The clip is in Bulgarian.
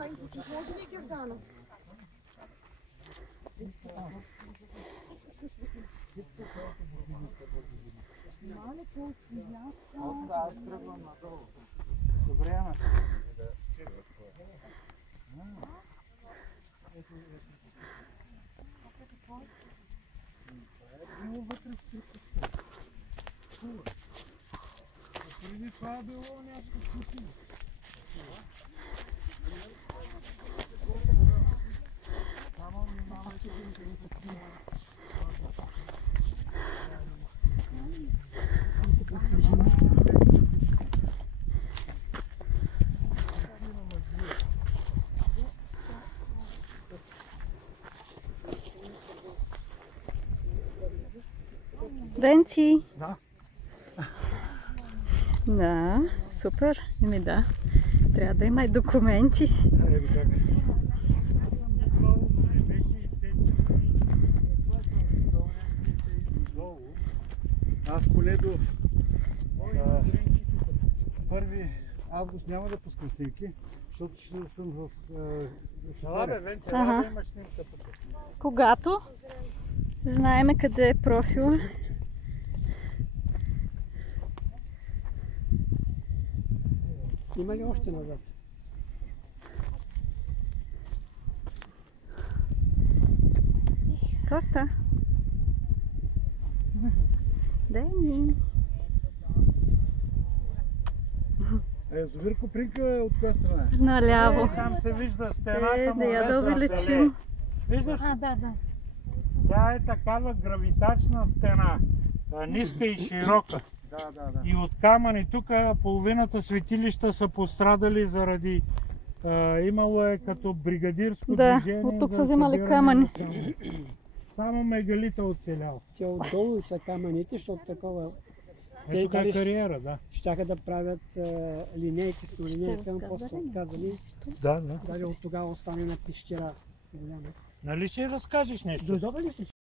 Може ли Гевдана? Аз тръгвам надолу. Добре, ама. Било вътре в крипата. Преди това е било някакво кутино. Само внимавайте да се не Венци! Да. Да, супер. Еми да. Трябва да има и документи. Аз поне до 1 август няма да пускам снимки, защото ще съм в Хисаря. Ага. Когато знаеме къде е профила. Има ли още назад? Коста. Дени. Язовир Копринка от коя страна е? Наляво. Там се вижда стената му. Да я да увеличим. Виждаш? Да. Тя е такава гравитачна стена. Ниска и широка. Да. И от камъни. Тук половината светилища са пострадали заради имало е като бригадирско движение. Да, от тук за са вземали събиране камъни. на камъни. Само мегалита оцелял. Те отдолу са камъните, защото такова... Те Тук е кариера, да. щяха да правят линейки с линейка, но после са отказали. Да. Даже от тогава остане на пещера голяма. Нали ще разкажеш нещо? Добре ли си?